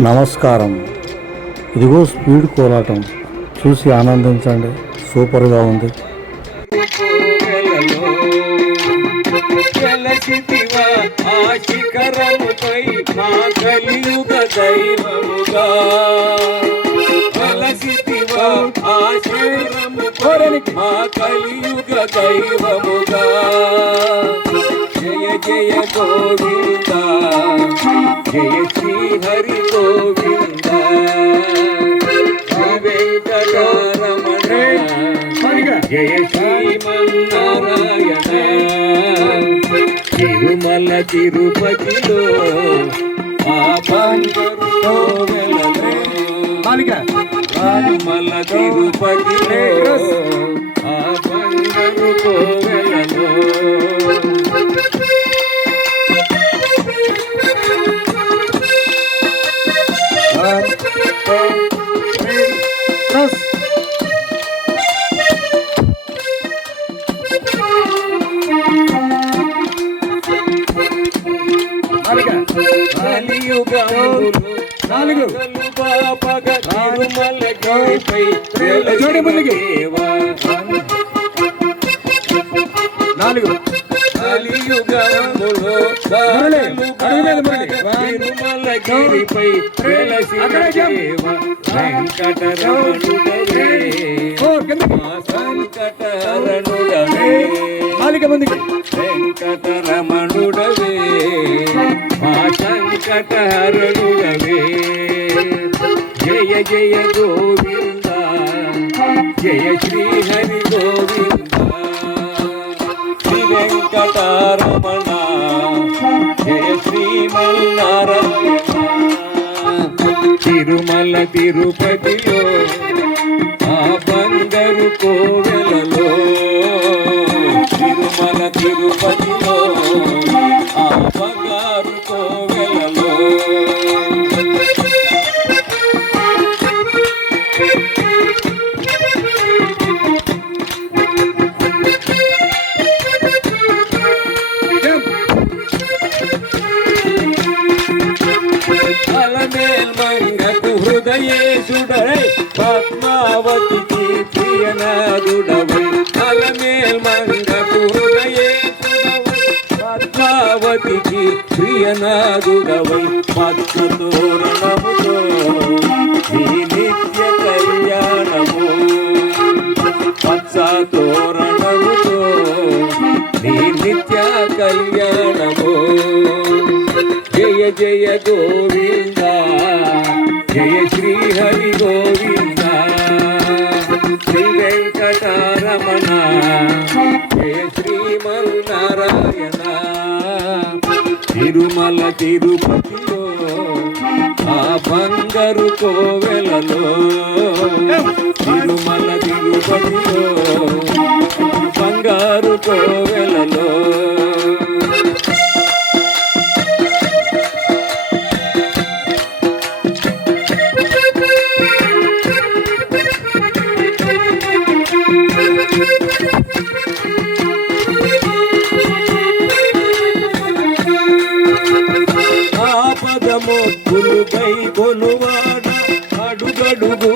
నమస్కారం. ఇదిగో స్పీడ్ కోలాటం, చూసి ఆనందించండి. సూపర్గా ఉంది. జయ జయ గోవింద జయ శ్రీ హరి గోవింద శ్రీ వెంకటరమణ జయ శ్రీమన్నారాయణ తిరుమల తిరుపతిలో ఆ బంగారు తిరుమల తిరుపతిలో ఆ బంగారు కోవెలలో గిరిపై వెంకటరమణుడవే సంకటహరణుడవే వెంకటరమణుడవే మా సంకటహరణుడవే జయ జయ గోవింద జయ శ్రీ హరి గోవింద శ్రీ వెంకటరమణ జయ శ్రీమన్నారాయణ తిరుమల తిరుపతిలో ఆ బంగారు కోవెలలో తిరుమల తిరుపతిలో ఆ బంగారు కోవెలలో అలమేల్మంగకు హృదయేశుడై పద్మావతికి ప్రియనాథుడవై అలమేల్మంగకు హృదయేశుడవై పద్మావతికి ప్రియనాథుడవై పచ్చ తోరణముతో నీ నిత్య కళ్యాణము పచ్చ తోరణముతో నీ నిత్య కళ్యాణము జయ జయ గోవింద జయ శ్రీ హరి గోవింద శ్రీ వెంకటరమణ జయ శ్రీమన్నారాయణ తిరుమల తిరుపతిలో ఆ బంగారు కోవెలలో తిరుమల తిరుపతిలో బంగారు కోవెలలో ఆపదమొక్కులుపై కొనువాడ అడుగడుగు